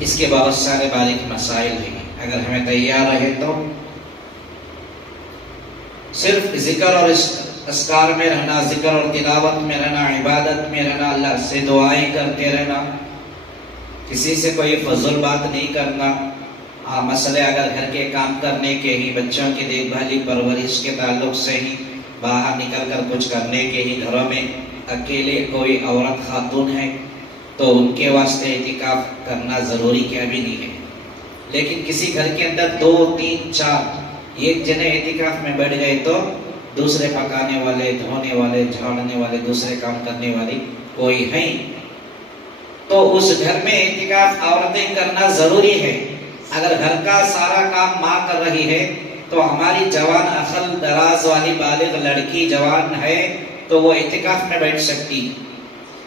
اس کے بہت سارے باریک مسائل ہیں، اگر ہمیں تیار رہے تو صرف ذکر اور اذکار میں رہنا، ذکر اور تلاوت میں رہنا، عبادت میں رہنا، اللہ سے دعائیں کرتے رہنا، کسی سے کوئی فضول بات نہیں کرنا، مسئلے اگر گھر کے کام کرنے کے ہی، بچوں کی دیکھ بھالی پرورش کے تعلق سے ہی، باہر نکل کر کچھ کرنے کے ہی، گھروں میں اکیلے کوئی عورت خاتون ہے تو ان کے واسطے اعتکاف کرنا ضروری کیا بھی نہیں ہے، لیکن کسی گھر کے اندر 2 3 4 ایک جنے اعتکاف میں بیٹھ گئے تو دوسرے پکانے والے، دھونے والے، جھاڑنے والے، دوسرے کام کرنے والی کوئی ہے تو اس گھر میں اعتکاف عورتیں کرنا ضروری ہے۔ اگر گھر کا سارا کام ماں کر رہی ہے تو ہماری جوان عقل دراز والی بالغ لڑکی جوان ہے تو وہ اعتکاف میں بیٹھ سکتی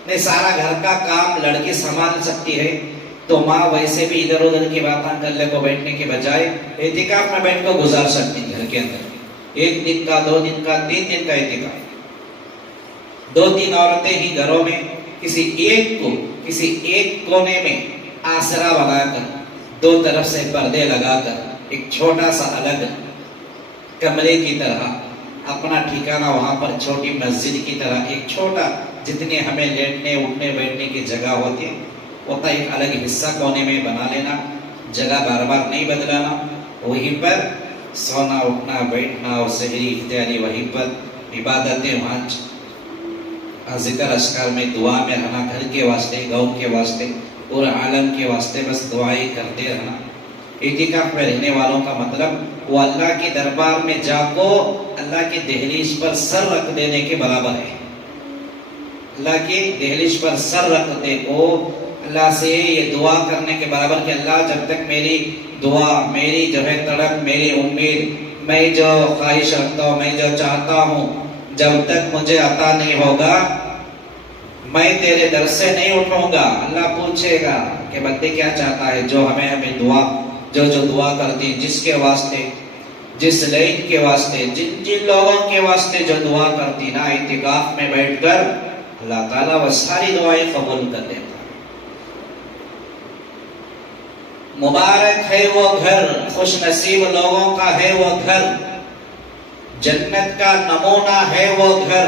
نہیں، سارا گھر کا کام لڑکی سنبھال سکتی ہے تو ماں ویسے بھی ادھر ادھر کی باتیں کر لے کو بیٹھنے کے بجائے اعتکاف میں بیٹھ کو گزار سکتی گھر کے اندر، 1 دن کا، 2 دن کا، 3 دن کا اعتکاف۔ 2 3 عورتیں ہی گھروں میں کسی ایک کونے میں آسرا بنا کر، 2 طرف سے پردے لگا کر، ایک چھوٹا سا الگ کمرے کی طرح اپنا ٹھکانہ وہاں پر چھوٹی مسجد کی طرح ایک چھوٹا، جتنے ہمیں لیٹنے اٹھنے بیٹھنے کی جگہ ہوتی ہے اتنا ایک الگ حصہ کونے میں بنا لینا، جگہ بار بار نہیں بدلانا، وہیں پر سونا اٹھنا بیٹھنا اور سحری افطاری وہیں پر، عبادتیں وہاں، ذکر اذکار میں، دعا میں رہنا، گھر کے واسطے، گاؤں کے واسطے، پورے عالم کے واسطے بس دعائیں کرتے رہنا۔ اعتکاف میں رہنے والوں کا مطلب وہ اللہ کے دربار میں جا کو اللہ کی دہلیز پر سر رکھ دینے کے برابر ہے، اللہ کی دہلیز پر سر رکھ دے کو اللہ سے یہ دعا کرنے کے برابر کہ اللہ جب تک میری دعا، میری جو ہے تڑپ، میری امید، میں جو خواہش رکھتا ہوں، میں جو چاہتا ہوں، جب تک مجھے عطا نہیں ہوگا میں تیرے در سے نہیں اٹھوں گا۔ اللہ پوچھے گا کہ بندے کیا چاہتا ہے، جو ہمیں دعا، جو دعا کرتی، جس کے واسطے، جس لائن کے واسطے، جن لوگوں کے واسطے جو دعا کرتی نا اعتکاف میں بیٹھ کر، اللہ تعالیٰ وہ ساری دعائیں قبول کر لیتا۔ مبارک ہے وہ گھر، خوش نصیب لوگوں کا ہے وہ گھر، جنت کا نمونہ ہے وہ گھر،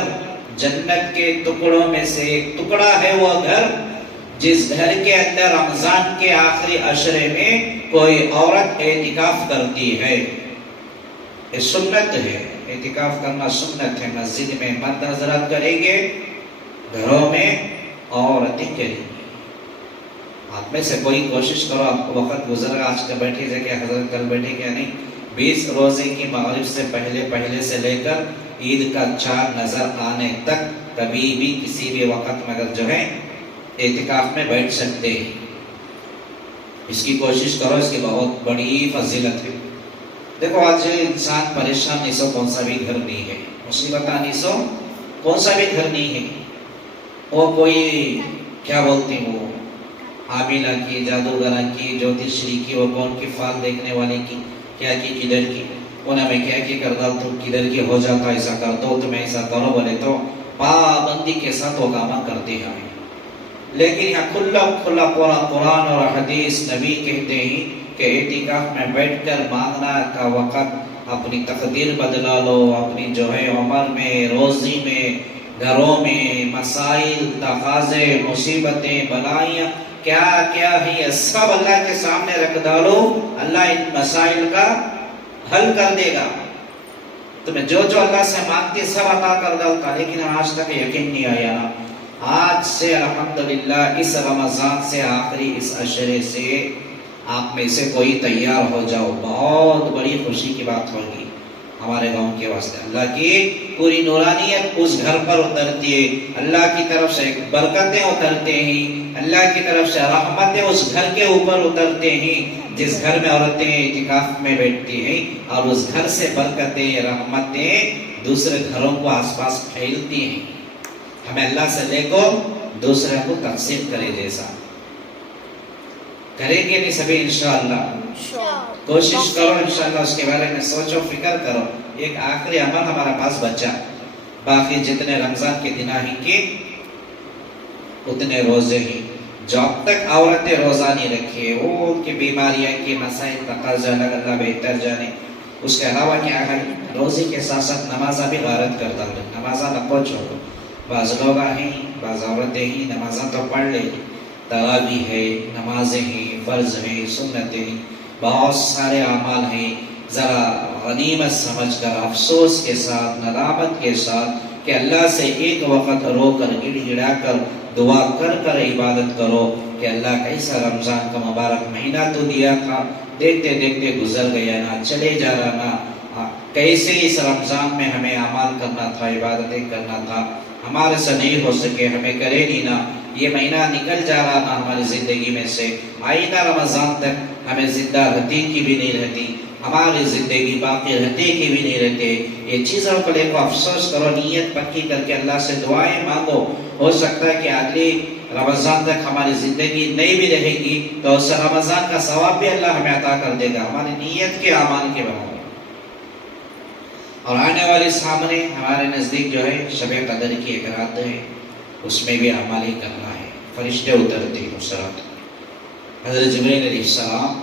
جنت کے ٹکڑوں میں سے ایک ٹکڑا ہے وہ گھر، جس گھر کے اندر رمضان کے آخری عشرے میں کوئی عورت اعتکاف کرتی ہے۔ یہ سنت ہے، اعتکاف کرنا سنت ہے، مسجد میں مرد حضرات کریں گے، گھروں میں عورتیں کریں گی۔ آپ میں سے کوئی کوشش کرو، آپ کو وقت گزر گا، آج کا بیٹھے جائے کہ حضرت کل بیٹھے کیا نہیں، 20 روزے کی مغرب سے پہلے سے لے کر عید کا چاند نظر آنے تک کبھی بھی کسی بھی وقت مگر جو ہے اعتکاف میں بیٹھ سکتے ہیں۔ اس کی کوشش کرو، اس کی بہت بڑی فضیلت ہے۔ دیکھو آج انسان پریشان نہیں سو کون سا بھی گھر نہیں ہے، مصیبت نہیں سو کون سا بھی گھر نہیں ہے، وہ کوئی کیا بولتے ہیں، وہ عاملہ کی، جادوگرہ کی، جوتشری کی، وہ کون کی فال دیکھنے والے کی، کیا کی کدھر کی، انہیں میں کیا کر دوں تو کدھر کی ہو جاتا، ایسا کر دو تو میں ایسا کرو، بولے تو پابندی کے ساتھ وہ کام کرتے ہیں۔ لیکن یہاں کھلا قرآن اور حدیث نبی کہتے ہیں کہ اعتکاف میں بیٹھ کر مانگنا کا وقت اپنی تقدیر بدلا لو، اپنی جو ہے عمر میں، روزی میں، گھروں میں مسائل، تقاضے، مصیبتیں، بلائیاں کیا کیا ہے، یہ سب اللہ کے سامنے رکھ ڈالو، اللہ ان مسائل کا حل کر دے گا۔ تمہیں جو اللہ سے مانگتے سب عطا کر ڈالتا، لیکن آج تک یقین نہیں آیا نا۔ آج سے الحمدللہ اس رمضان سے آخری اس عشرے سے آپ میں سے کوئی تیار ہو جاؤ، بہت بڑی خوشی کی بات ہوگی ہمارے گاؤں کے واسطے۔ اللہ کی پوری نورانیت اس گھر پر اترتی ہے، اللہ کی طرف سے برکتیں اترتے ہیں، اللہ کی طرف سے رحمتیں اس گھر کے اوپر اترتے ہیں جس گھر میں عورتیں اعتکاف میں بیٹھتی ہیں، اور اس گھر سے برکتیں، رحمتیں دوسرے گھروں کو آس پاس پھیلتی ہیں۔ ہمیں اللہ سے لے کو دوسرے کو تقسیم کرے، جیسا کریں گے نہیں سبھی انشاءاللہ، کوشش کرو انشاءاللہ، اس کے بارے میں سوچو، فکر کرو۔ ایک آخری عمل ہمارا پاس بچا، باقی جتنے رمضان کے دن ہیں کہ اتنے روزے ہی، جب تک عورتیں روزہ نہیں رکھے وہ کہ بیماریاں کی مسائل تقاضا لگ اللہ بہتر جانے. اس کے علاوہ کیا ہے روزے کے ساتھ ساتھ نمازہ بھی غارت کرتا ہے. نمازہ نہ پہنچو بعض لوگ ہیں بعض عورتیں ہی نمازہ تو پڑھ لے تراویح ہے نمازیں ہیں فرض ہیں سنتیں ہیں بہت سارے اعمال ہیں. ذرا غنیمت سمجھ کر افسوس کے ساتھ ندامت کے ساتھ کہ اللہ سے ایک وقت رو کر گڑ گڑا کر دعا کر کر عبادت کرو کہ اللہ کیسا رمضان کا مبارک مہینہ تو دیا تھا دیکھتے دیکھتے گزر گیا نا چلے جا رہا نا کیسے اس رمضان میں ہمیں اعمال کرنا تھا عبادتیں کرنا تھا ہمارے سے نہیں ہو سکے ہمیں کرے نہیں نا یہ مہینہ نکل جا رہا نا ہماری زندگی میں سے آئندہ رمضان تک ہمیں زندہ رہتی کی بھی نہیں رہتی ہماری زندگی باقی رہتے کی بھی نہیں رہتے. یہ چیزوں کو لے کو افسوس کرو نیت پکی کر کے اللہ سے دعائیں مانگو. ہو سکتا ہے کہ اگلی رمضان تک ہماری زندگی نہیں بھی رہے گی تو اس رمضان کا ثواب بھی اللہ ہمیں عطا کر دے گا ہماری نیت کے اعمال کے بارے. اور آنے والے سامنے ہمارے نزدیک جو ہے شب قدر کی ایک رات ہے اس میں بھی اعمال ہی کرنا ہے. فرشتے اترتے ہیں اس رات. حضرت جبرائیل علیہ السلام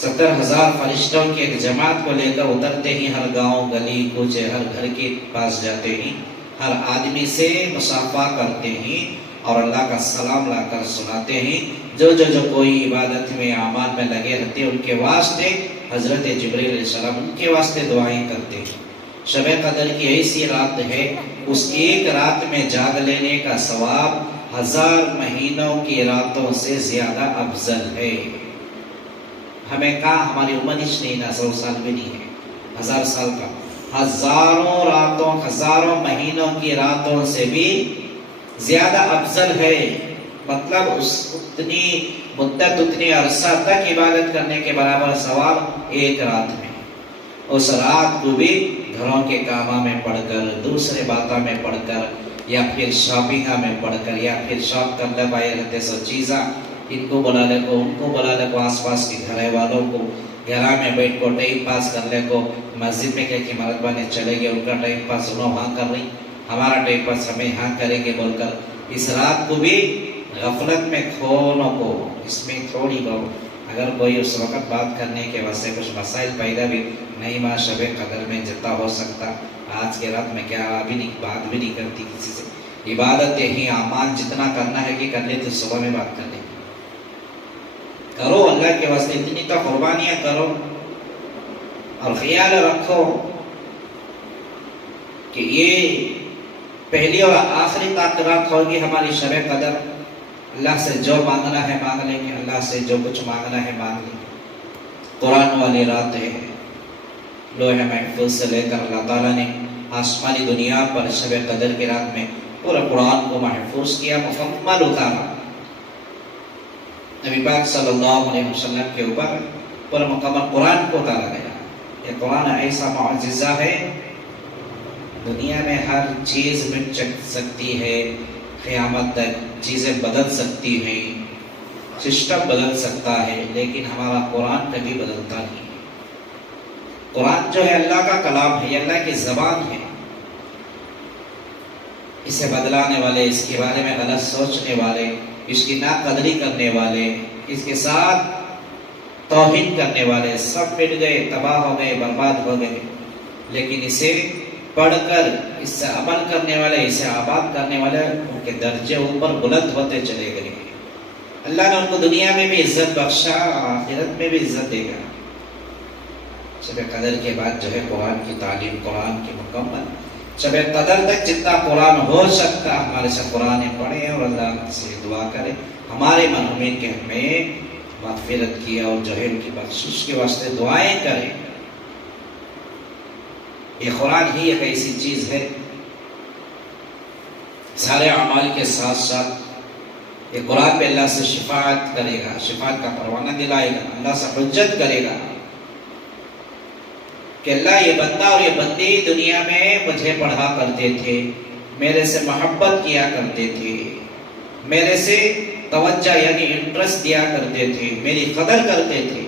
70,000 فرشتوں کی ایک جماعت کو لے کر اترتے ہی ہر گاؤں گلی کوچے ہر گھر کے پاس جاتے ہیں ہر آدمی سے مصافحہ کرتے ہیں اور اللہ کا سلام لا کر سناتے ہیں. جو کوئی عبادت میں اعمال میں لگے رہتے ہیں ان کے واسطے حضرت جبرائیل علیہ السلام ان کے واسطے دعائیں کرتے ہیں. شب قدر کی ایسی رات ہے اس ایک رات میں جاگ لینے کا ثواب 1000 مہینوں کی راتوں سے زیادہ افضل ہے. ہمیں کہاں ہماری عمر نہیں نا 100 سال بھی نہیں ہے 1000 سال کا ہزاروں راتوں ہزاروں مہینوں کی راتوں سے بھی زیادہ افضل ہے. مطلب اتنی مدت اتنی عرصہ تک عبادت کرنے کے برابر ثواب ایک رات میں. اس رات کو بھی گھروں کے کاموں میں پڑھ کر دوسرے باتوں میں پڑھ کر یا پھر شاپنگ میں پڑھ کر یا پھر شاپ کر لے پائے رہتے سو چیزاں ان کو بلا لے کو ان کو بلا لے کو آس پاس کے گھر والوں کو گھر میں بیٹھ کو ٹائم پاس کر لے کو مسجد میں کیا کہ مرتبہ نے چلے گئے ان کا ٹائم پاس انہوں وہاں کر رہی ہمارا ٹائم پاس ہمیں یہاں کریں گے بول کر اس رات کو بھی غفلت میں کھونوں کو اس میں تھوڑی بہت اگر کوئی اس وقت بات کرنے کے واسطے کچھ مسائل پیدا بھی نہیں ماں شب قدر میں جتنا ہو سکتا آج کے رات میں کیا ابھی نہیں بات بھی نہیں کرتی کسی سے عبادت ہی اعمال جتنا کرنا ہے کہ کر لے تو صبح میں بات کر لے کرو اللہ کے واسطے اتنی تو قربانیاں کرو اور خیال رکھو کہ یہ پہلی اور آخری رات ہوگی ہماری شب قدر. اللہ سے جو مانگنا ہے مانگ لیں گے اللہ سے جو کچھ مانگنا ہے مانگ لیں گے. قرآن والی رات ہے لوح محفوظ سے لے کر اللہ تعالیٰ نے آسمانی دنیا پر شب قدر کی رات میں پورا قرآن کو محفوظ کیا مکمل اتارا. نبی پاک صلی اللہ علیہ وسلم کے اوپر پورا مکمل قرآن کو اتارا گیا. یہ قرآن ایسا معجزہ ہے دنیا میں ہر چیز مٹ سکتی ہے قیامت تک چیزیں بدل سکتی ہیں سسٹم بدل سکتا ہے لیکن ہمارا قرآن کبھی بدلتا نہیں. قرآن جو ہے اللہ کا کلام ہے یہ اللہ کی زبان ہے. اسے بدلانے والے اس کے بارے میں غلط سوچنے والے اس کی ناقدری کرنے والے اس کے ساتھ توہین کرنے والے سب مٹ گئے تباہ ہو گئے برباد ہو گئے. لیکن اسے پڑھ کر اس سے عمل کرنے والے اسے آباد کرنے والے ان کے درجے اوپر بلند ہوتے چلے گئے. اللہ نے ان کو دنیا میں بھی عزت بخشا آخرت میں بھی عزت دے گا. شب قدر کے بعد جو ہے قرآن کی تعلیم قرآن کی مکمل شب قدر تک جتنا قرآن ہو سکتا ہمارے سے قرآن پڑھیں اور اللہ سے دعا کریں ہمارے مرحومین کے ہمیں مغفرت کی اور جو ہے ان کی بخشش کے واسطے دعائیں کریں. یہ قرآن ہی ایک ایسی چیز ہے سارے اعمال کے ساتھ ساتھ یہ قرآن پہ اللہ سے شفاعت کرے گا شفاعت کا پروانہ دلائے گا اللہ سے حجت کرے گا کہ اللہ یہ بندہ اور یہ بندی دنیا میں مجھے پڑھا کرتے تھے میرے سے محبت کیا کرتے تھے میرے سے توجہ یعنی انٹرسٹ دیا کرتے تھے میری قدر کرتے تھے.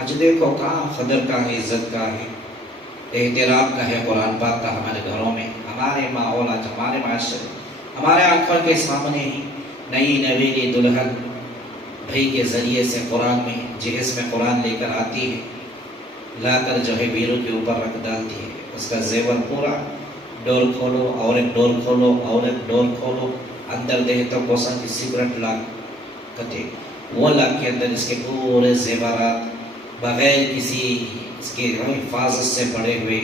آج دیکھو کہاں قدر کا ہے عزت کا ہے احترام کا ہے قرآن پاک کا ہمارے گھروں میں ہمارے ماحول آج ہمارے معاشرے ہمارے آنکھوں کے سامنے ہی نئی نویلی دلہن بھائی کے ذریعے سے قرآن میں جہیز میں قرآن لے کر آتی ہے، لا کر جو ہے بیرو کے اوپر رکھ ڈالتی ہے، اس کا زیور پورا ڈور کھولو اور ایک ڈور کھولو اور ایک ڈور کھولو، اندر دیکھے تو کوسا کی سیکرٹ لاک کتے، وہ لاک کے اندر اس کے پورے زیورات بغیر کسی اس کے حفاظت سے پڑے ہوئے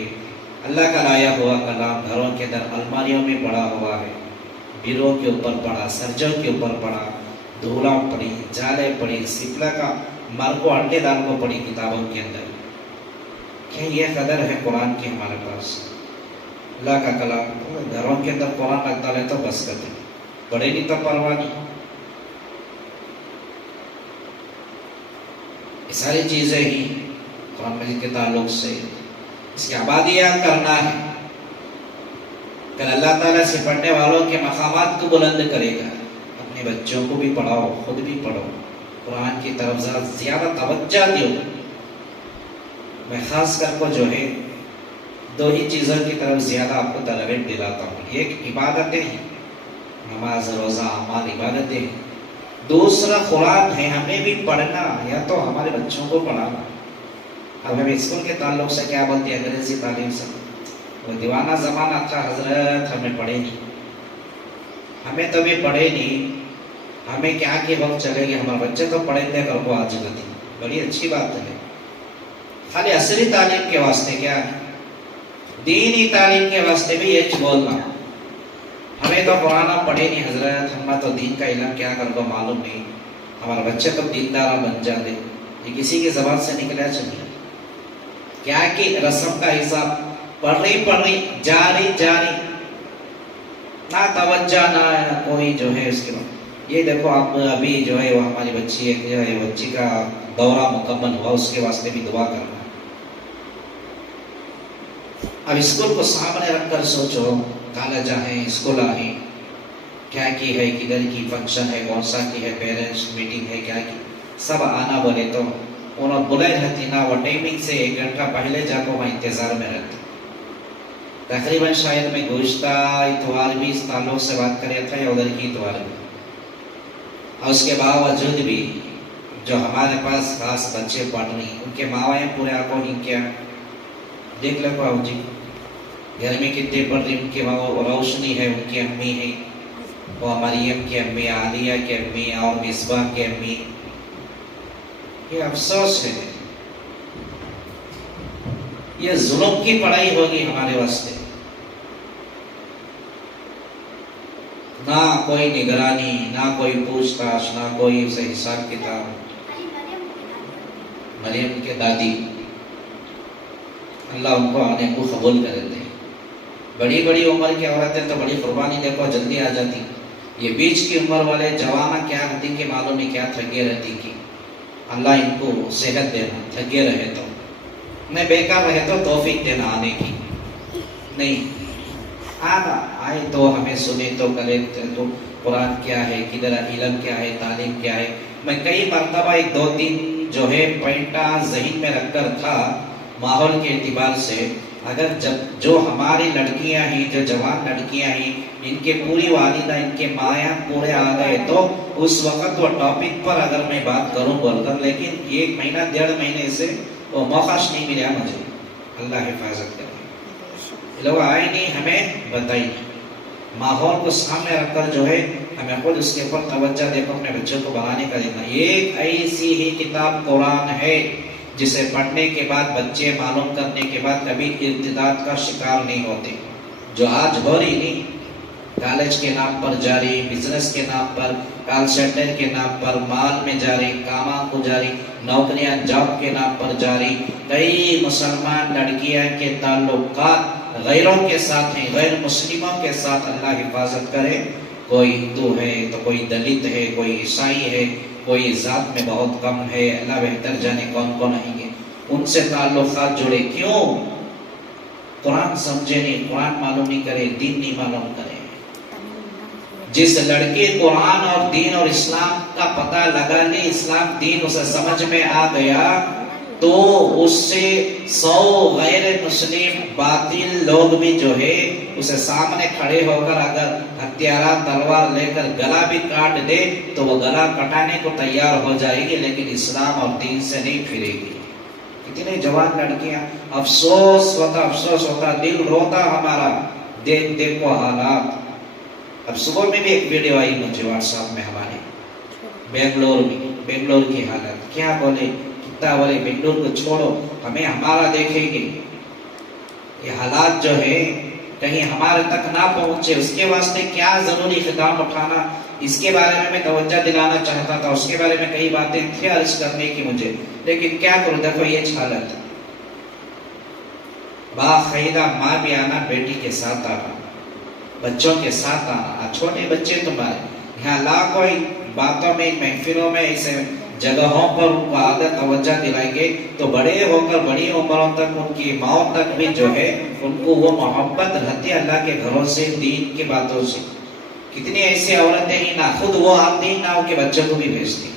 اللہ کا لایا ہوا کلام گھروں کے اندر الماریوں میں پڑا ہوا ہے، بیروں کے اوپر پڑا، سرجوں کے اوپر پڑا، دھولا پڑی، جالے پڑی، سپلا کا مرکو انڈے دار کو پڑی کتابوں کے اندر۔ کیا یہ قدر ہے قرآن کی ہمارے پاس؟ اللہ کا کلام گھروں کے اندر قرآن رکھتا رہے تو بس کرتے، بڑے نہیں تو پرواہ نہیں۔ یہ ساری چیزیں ہی قرآن مجید کے تعلق سے اس کی آبادیات کرنا ہے، کل اللہ تعالیٰ سے پڑھنے والوں کے مقامات کو بلند کرے گا۔ اپنے بچوں کو بھی پڑھاؤ، خود بھی پڑھو، قرآن کی طرف زیادہ توجہ دیو۔ میں خاص کر کو جو ہے دو ہی چیزوں کی طرف زیادہ آپ کو ترغیب دلاتا ہوں، ایک عبادتیں ہیں، نماز روزہ اعمال عبادتیں ہیں، دوسرا قرآن ہے، ہمیں بھی پڑھنا یا تو ہمارے بچوں کو پڑھانا۔ اب ہمیں اسکول کے تعلق سے کیا بولتے ہیں، انگریزی تعلیم سے وہ دیوانہ زمانہ تھا حضرت، ہمیں پڑھے نہیں، ہمیں تو بھی پڑھے نہیں، ہمیں کیا کہ وقت چلے گی، ہمارے بچے تو پڑھے تھے کر کو آج گتی، بڑی اچھی بات ہے۔ خالی عصری تعلیم کے واسطے کیا ہے، دینی تعلیم کے واسطے بھی یہ بولنا، ہمیں تو قرآن پڑھے نہیں حضرت، ہمیں تو دین کا علم کیا کر کو معلوم نہیں، ہمارے بچے تو دیندارہ بن جاتے، یہ کسی کی زبان سے نکلا چاہیے کیا کہ رسم کا حساب پڑھ رہی جاری نہ توجہ نہ کوئی جو ہے اس کے بعد۔ یہ دیکھو آپ ابھی جو ہے وہ ہماری بچی ہے، جو ہے بچی کا دورہ مکمل ہوا، اس کے واسطے بھی دعا کرنا۔ اب اسکول کو سامنے رکھ کر سوچو، کالج آئیں، اسکول آئیں، کیا کی ہے، کدھر کی فنکشن ہے، کون سا کی ہے، پیرنٹس میٹنگ ہے، کیا کی، سب آنا بولے تو انہوں بلائے رہتی نا، وہ ٹائمنگ سے 1 گھنٹہ پہلے جا کو میں انتظار میں رہتا۔ تقریباً شاید میں گزشتہ اتوار بھی اس تعلق سے بات کرے تھا یا ادھر کی اتوار بھی، اور اس کے باوجود بھی جو ہمارے پاس خاص بچے پڑھ رہی ہیں، ان کے ماوائیں پورے آپ کو کیا دیکھ لو باؤ جی گھر میں کتنے پڑھ رہی، ان کے ماں روشنی ہے، ان کی امی ہے، وہ مریم کی امی، عالیہ کی امی اور مصباح کی امی۔ یہ افسوس ہے، یہ ظلم کی پڑھائی ہوگی ہمارے واسطے، نہ کوئی نگرانی، نہ کوئی پوچھ تاچھ، نہ کوئی اسے حساب کتاب۔ مریم کے دادی اللہ ان کو آنے کو قبول کر دے، بڑی بڑی عمر کی عورتیں تو بڑی قربانی دیکھو جلدی آ جاتی، یہ بیچ کی عمر والے جوانہ کیا ہوتی کہ معلوم نہیں کیا تھکے رہتی کہ اللہ ان کو صحت دینا، تھکے رہے تو نہیں، بیکار رہے تو توفیق دینا آنے کی، نہیں آنا آئے تو ہمیں سنے تو کرے تو قرآن کیا ہے، کدھر علم کیا ہے، تعلیم کیا ہے۔ میں کئی مرتبہ 1-2-3 جو ہے پوائنٹا ذہن میں رکھ کر تھا ماحول کے اعتبار سے، اگر جو ہماری لڑکیاں ہیں، جو جوان لڑکیاں ہیں، ان کے پوری والدہ، ان کے مایاں پورے آ گئے تو اس وقت وہ ٹاپک پر اگر میں بات کروں بول کر، لیکن 1 مہینہ 1.5 مہینے سے وہ موقع نہیں ملا مجھے، اللہ حفاظت کرے۔ لوگ آئے نہیں، ہمیں بتائی، ماحول کو سامنے رکھ کر جو ہے ہمیں خود اس کے اوپر توجہ دے کر اپنے بچوں کو بنانے کا دینا۔ ایک ایسی ہی کتاب قرآن ہے جسے پڑھنے کے بعد بچے معلوم کرنے کے بعد کبھی ارتداد کا شکار نہیں ہوتے، جو آج ہو رہی نہیں، کالج کے نام پر جاری، بزنس کے نام پر، کال سینٹر کے نام پر، مال میں جاری، کاماں کو جاری، نوکریاں جاب کے نام پر جاری۔ کئی مسلمان لڑکیاں کے تعلقات غیروں کے ساتھ ہیں، غیر مسلموں کے ساتھ، اللہ حفاظت کرے۔ کوئی ہندو ہے تو کوئی دلت ہے، کوئی عیسائی ہے، کوئی ذات میں بہت کم ہے، اللہ بہتر جانے کون کون آئیں گے، ان سے تعلقات جڑے۔ کیوں؟ قرآن سمجھے نہیں، قرآن معلوم نہیں کرے، دین نہیں معلوم کرے۔ جس لڑکی قرآن اور دین اور اسلام کا پتہ لگا لی، اسلام دین اسے سمجھ میں آ گیا، تو اس سے 100 غیر مسلم باطل لوگ بھی جو ہے اسے سامنے کھڑے ہو کر اگر ہتھیارات تلوار لے کر گلا بھی کاٹ دے تو وہ گلا کٹانے کو تیار ہو جائے گی، لیکن اسلام اور دین سے نہیں پھرے گی۔ کتنے جوان لڑکیاں، افسوس ہوتا، دل روتا ہمارا دیکھو حالات۔ اب صبح میں بھی ایک ویڈیو آئی مجھے واٹس ایپ میں، ہمارے بنگلور کی حالت کیا بولے، کتنا بولے بنگلور کو چھوڑو، ہمیں ہمارا دیکھیں گے۔ یہ حالات جو ہے کہیں ہمارے تک نہ پہنچے، اس کے واسطے کیا ضروری اقدام اٹھانا، اس کے بارے میں توجہ دلانا چاہتا تھا، اس کے بارے میں کئی باتیں تھیں عرض کرنے کی مجھے، لیکن کیا کروں، دیکھو یہ حالت۔ باقاعدہ ماں بھی آنا، بیٹی کے ساتھ آنا، بچوں کے ساتھ آنا، چھوٹے بچے تمہارے یہاں لا کوئی باتوں میں، محفلوں میں، ایسے جگہوں پر ان کو عادت توجہ دلائیں گے تو بڑے ہو کر بڑی عمروں تک ان کی موت تک بھی جو ہے ان کو وہ محبت رہتی اللہ کے گھروں سے، دین کی باتوں سے۔ کتنی ایسی عورتیں ہی نہ خود وہ آتی نہ ان کے بچوں کو بھی بھیجتی،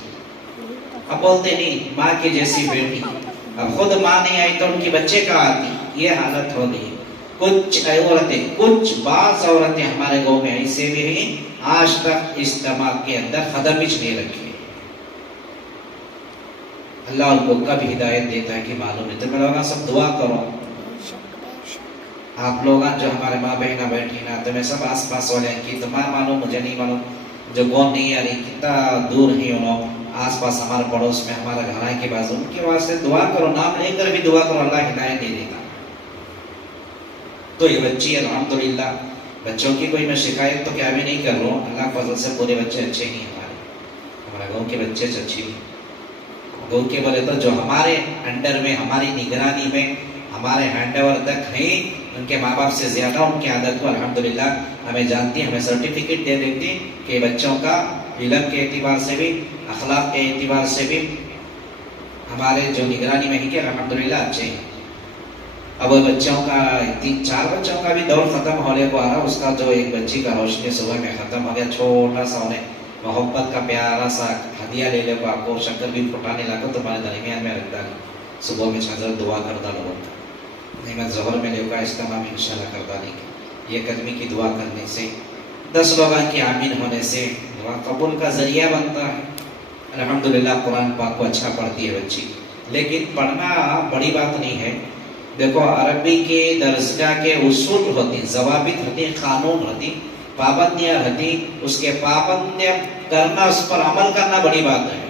اب بولتے نہیں ماں کی جیسی بیٹی، اب خود ماں نہیں آئی تو ان کی بچے کا آتی، یہ حالت ہو گئی۔ کچھ بعض عورتیں ہمارے گاؤں میں ایسے بھی ہیں، آج تک اجتماع کے اندر قدم ہی نہیں رکھی۔ اللہ ان کو کب ہدایت دیتا ہے کہ معلوم نہیں، تو میں لوگاں سب دعا کرو، آپ لوگ جو ہمارے ماں بہنہ بیٹھی نا، تو میں سب آس پاس والے ہیں کہ تمہیں معلوم مجھے نہیں معلوم، جو گون نہیں آ رہی کتنا دور ہی انہوں آس پاس ہمارے پڑوس میں، ہمارا گھر کے بازو، ان کے واسطے دعا کرو، نام لے کر بھی دعا کرو، اللہ ہدایت دے دیتا۔ تو یہ بچی الحمدللہ، بچوں کی کوئی میں شکایت تو کیا بھی نہیں کر رہا ہوں، اللہ کے فضل سے پورے بچے اچھے ہی ہمارے گاؤں کے بچے اچھی ہیں۔ گاؤں کے بولے تو جو ہمارے انڈر میں، ہماری نگرانی میں، ہمارے ہینڈ اوور تک ہیں، ان کے ماں باپ سے زیادہ ان کی عادت کو الحمدللہ ہمیں جانتی ہیں، ہمیں سرٹیفکیٹ دے دیتی کہ بچوں کا علم کے اعتبار سے بھی، اخلاق کے اعتبار سے بھی ہمارے جو نگرانی میں ہی کہ الحمدللہ اچھے ہیں۔ اب وہ بچوں کا 3-4 بچوں کا بھی دور ختم ہونے کو آ رہا، اس کا جو ایک بچی کا روشنی صبح میں ختم ہو گیا، چھوٹا سا انہیں محبت کا پیارا سا ہدیہ لے لے کو، آپ کو شکر بھی پھٹانے لگا تمہارے درمیان میں رکھتا ہے، صبح میں حضرت دعا کرتا لوگوں کا نہیں، میں ظہر میں لے کا اجتماع میں انشاءاللہ کرتا نہیں، یہ قدمی کی دعا کرنے سے 10 لوگوں کی آمین ہونے سے دعا قبول کا ذریعہ بنتا ہے۔ الحمدللہ قرآن پاک کو اچھا پڑھتی ہے بچی، لیکن پڑھنا بڑی بات نہیں ہے۔ دیکھو عربی کے درسگاہ کے اصول ہوتی، ضوابط ہوتی، قانون ہوتی، پابندیاں ہوتی، اس کے پابندیاں کرنا، اس پر عمل کرنا بڑی بات ہے۔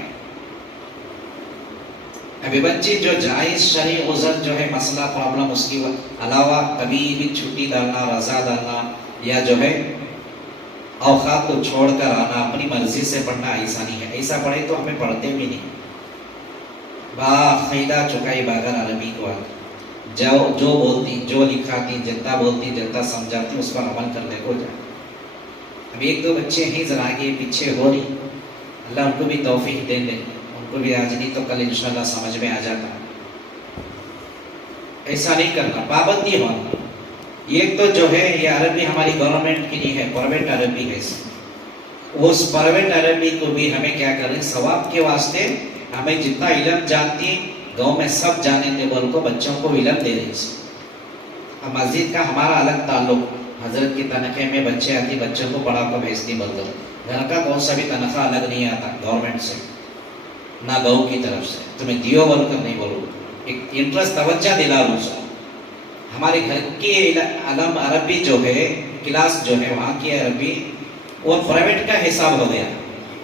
ابھی بچی جو جائز شرعی عذر جو ہے مسئلہ پرابلم، اس کی علاوہ کبھی بھی چھٹی ڈالنا، رضا ڈالنا، یا جو ہے اوقات کو چھوڑ کر آنا، اپنی مرضی سے پڑھنا ایسا نہیں ہے۔ ایسا پڑھے تو ہمیں پڑھتے بھی نہیں، باقاعدہ چکائی باگر عربی کو جو بولتی، جو لکھاتی، جتنا بولتی، جتنا سمجھاتی، اس پر عمل کرنے کو جائے۔ اب 1-2 بچے ہیں ذرا آگے پیچھے ہو رہی، اللہ ان کو بھی توفیق دے دے، ان کو بھی آج نہیں تو کل انشاءاللہ سمجھ میں آ جاتا۔ ایسا نہیں کرنا، پابندی ہونا۔ ایک تو جو ہے یہ عربی ہماری گورنمنٹ کی نہیں ہے، پرائیویٹ عربی ہے، اس پرائیویٹ عربی کو بھی ہمیں کیا کریں، ثواب کے واسطے ہمیں جتنا علم جانتی گاؤں میں سب جانے دے بول کو بچوں کو علم دے دیں۔ اب مسجد کا ہمارا الگ تعلق، حضرت کی تنخواہ میں بچے آتی، بچوں کو پڑھا کر بھیجتی، بول دو گھر کا کون سا بھی تنخواہ الگ نہیں آتا گورنمنٹ سے، نہ گاؤں کی طرف سے، تمہیں دیو بول کر نہیں بولو، ایک انٹرسٹ توجہ دلا لوں سر۔ ہمارے گھر کی علم عربی جو ہے، کلاس جو ہے وہاں کی عربی، وہ پرائیویٹ کا حساب ہو گیا،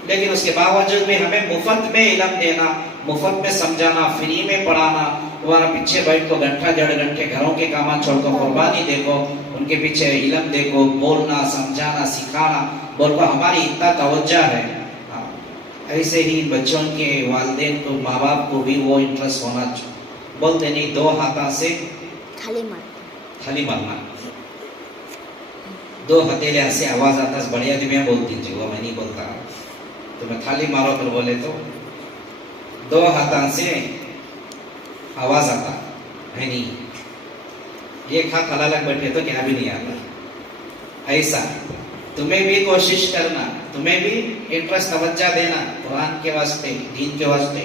لیکن اس کے باوجود بھی ہمیں مفت میں علم دینا، مفت میں سمجھانا، فری میں پڑھانا، وہاں پیچھے بیٹھ کو گھنٹہ 1.5 گھنٹے گھروں کے کام چھوڑ کر قربانی دیکھو، ان کے پیچھے علم دیکھو، بولنا، سمجھانا، سکھانا، بول کو ہماری اتنا توجہ ہے۔ ایسے ہی بچوں کے والدین کو، ماں باپ کو بھی وہ انٹرسٹ ہونا چاہیے، بولتے نہیں 2 ہاتھوں سے تھلی مارنا، 2 ہتھیلیاں سے آواز آتا ہے، بڑی آدمیاں بولتی تھی، وہ میں نہیں بولتا، تو میں تھالی مارو کر بولے تو 2 ہاتھوں سے آواز آتا ہے نہیں، ایک ہاتھ الگ بیٹھے تو کیا بھی نہیں آتا۔ ایسا تمہیں بھی کوشش کرنا، تمہیں بھی انٹرسٹ توجہ دینا قرآن کے واسطے، دین کے واسطے،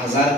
1000